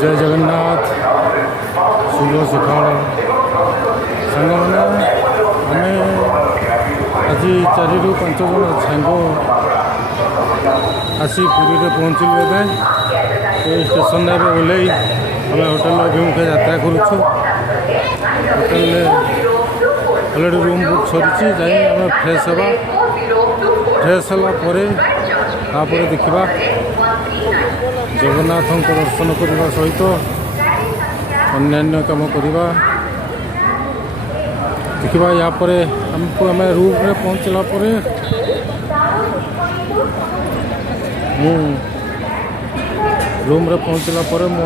जय जगन्नाथ शुभ सकाल सांग मैंने आम आज 4 ରୁ 5 जन सांग आसी पुरी में पहुँचलु ए स्टेशन ओल्ल आम होटेल अभिमुखे यात्रा करुचु होटेल अलरेडी रूम बुक सरी जाए आम फ्रेश हवा फ्रेश होगापर देखा जगन्नाथ दर्शन करने सहित अन्यान्य काम करवा देखा यापर आम रूम में पहुँचला रूम रे पहुँचला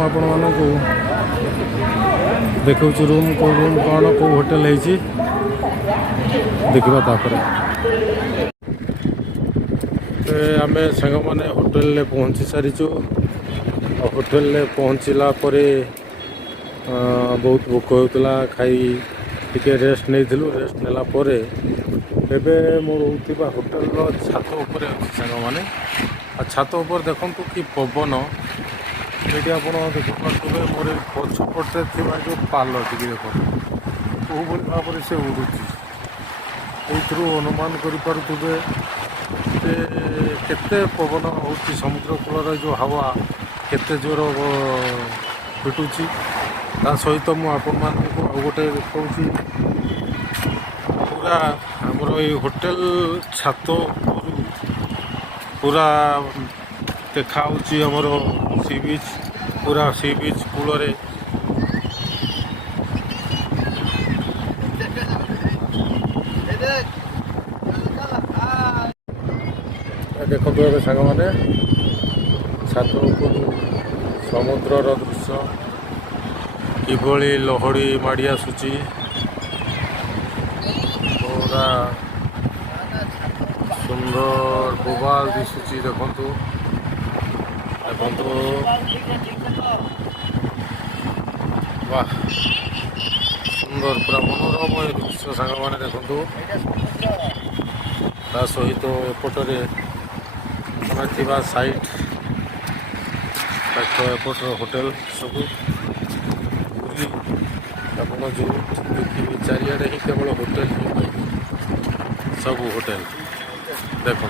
आपण मानक देखा रूम कौन कौ होटेल है देखा आम सांग मैंने होटेल पहुँची सारीचु होटेल पहुँचला बहुत भोक होता खाई टिके रेस्ट नहीं रेस्ट नेला मो रोवा होटेल छात उपर अच्छी सांग मैंने छात उपर देखु कि पवन ये आप देखिए मोर पछपटे थी जो पाल टी देख कौ भाव से उड़ुची ये अनुमान करें केते पवन हो समुद्र कूलर जो हवा केते जोर पिटुची ता सहित मुझे गोटे देखा पूरा आमर ये होटेल छात पूरा देखा आमर सी बीच पूरा सी बीच कूल देखो सांग मैंने छात समुद्रर दृश्य किभली लहड़ी माड़ी आसूची पूरा सुंदर बोबाल दिशुची देखु देखु वाह सुंदर पूरा मनोरम दृश्य सांग मैंने देखु ता सहित एपटे साइट पाख एपटर होटेल सब आप जो देखिए चारिड़े ही केवल होटेल सब होटेल देख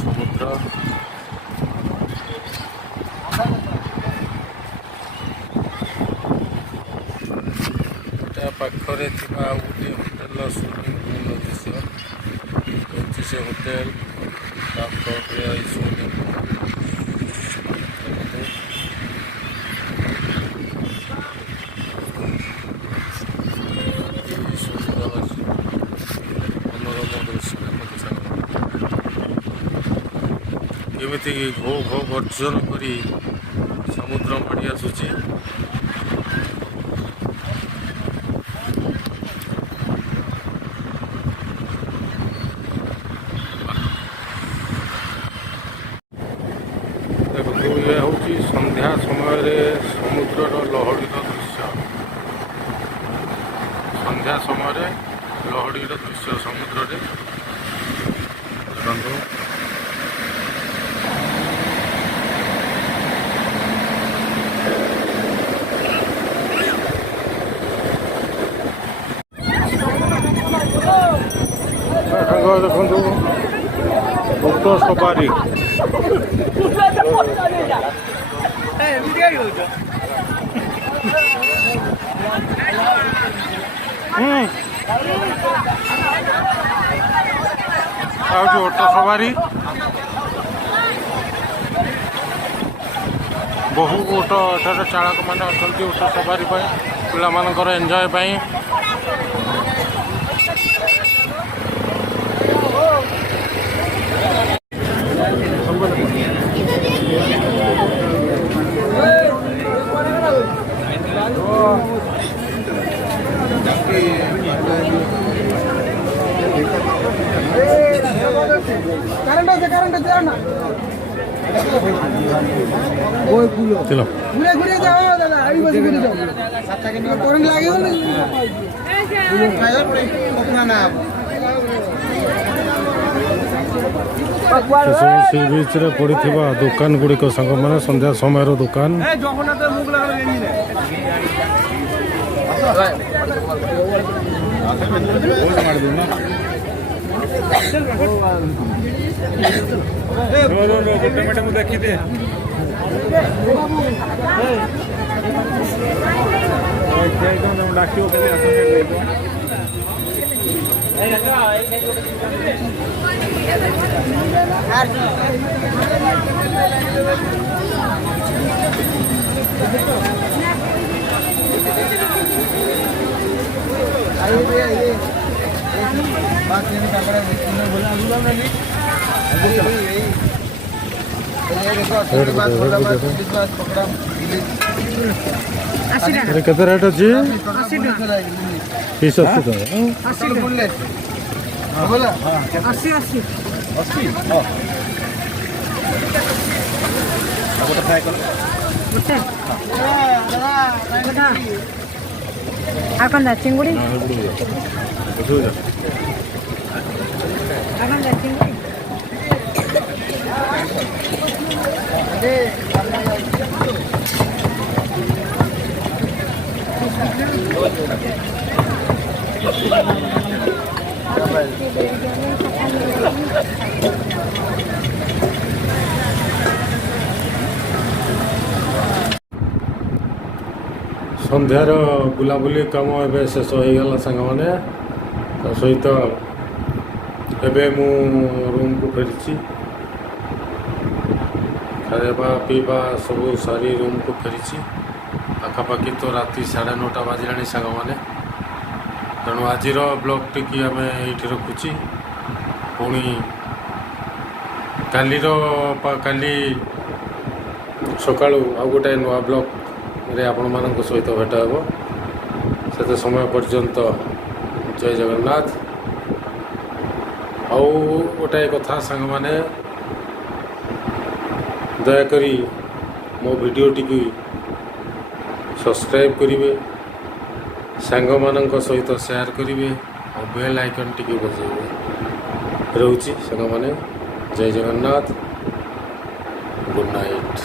समुद्र पाखरे गोटे होटेल स्विमिंग पूल दृश्य से होटेल स्विमिंग मनोरम दृश्य केमी घो घो गर्जन कर समुद्र माड़ी आसूची ये हूँ संध्या समय समुद्र लहड़ी दृश्य संध्या समय लहड़ी दृश्य समुद्र देखु ऊँट सवारी ऑटो सवारी बहु ऑटो एठार चालक मैंने अच्छा ऑटो सवारी पिला मानकर एंजॉय करंट चलो ঘুরে ঘুরে যাও দাদা আই বসে ঘুরে যাও করুন লাগে বলে ସେସବୁ ସି ବିଚ୍ରେ ପଡ଼ିଥିବା ଦୋକାନ ଗୁଡ଼ିକ ସାଙ୍ଗମାନେ ସନ୍ଧ୍ୟା ସମୟର ଦୋକାନ ଦେଖିଦେ ଡାକିବ କେତେ ରେଟ୍ ଅଛି? ପିସ୍ 80 ଟଙ୍କା। ଆଉ କ'ଣ ଚିଙ୍ଗୁଡ଼ି ସନ୍ଧ୍ୟାର ବୁଲାବୁଲି କାମ ଏବେ ଶେଷ ହୋଇଗଲା ସାଙ୍ଗମାନେ। ତା ସହିତ ଏବେ ମୁଁ ରୁମ୍କୁ ଫେରିଛି। ଖାଇବା ପିଇବା ସବୁ ସାରି ରୁମ୍କୁ ଫେରିଛି। ପାଖାପାଖି ତ ରାତି 9:30 ବାଜିଲାଣି ସାଙ୍ଗମାନେ। ତେଣୁ ଆଜିର ବ୍ଲଗ୍ଟିକି ଆମେ ଏଇଠି ରଖୁଛି। ପୁଣି କାଲି ସକାଳୁ ଆଉ ଗୋଟାଏ ନୂଆ ବ୍ଲଗ୍ରେ ଆପଣମାନଙ୍କ ସହିତ ଭେଟ ହେବ। ସେତେ ସମୟ ପର୍ଯ୍ୟନ୍ତ ଜୟ ଜଗନ୍ନାଥ। ଆଉ ଗୋଟାଏ କଥା ସାଙ୍ଗମାନେ, ଦୟାକରି ମୋ ଭିଡ଼ିଓଟିକୁ ସବସ୍କ୍ରାଇବ୍ କରିବେ, ସାଙ୍ଗମାନଙ୍କ ସହିତ ସେୟାର କରିବେ ଆଉ ବେଲ୍ ଆଇକନ୍ଟିକୁ ବଜାଇବେ। ରହୁଛି ସାଙ୍ଗମାନେ, ଜୟ ଜଗନ୍ନାଥ, ଗୁଡ୍ ନାଇଟ୍।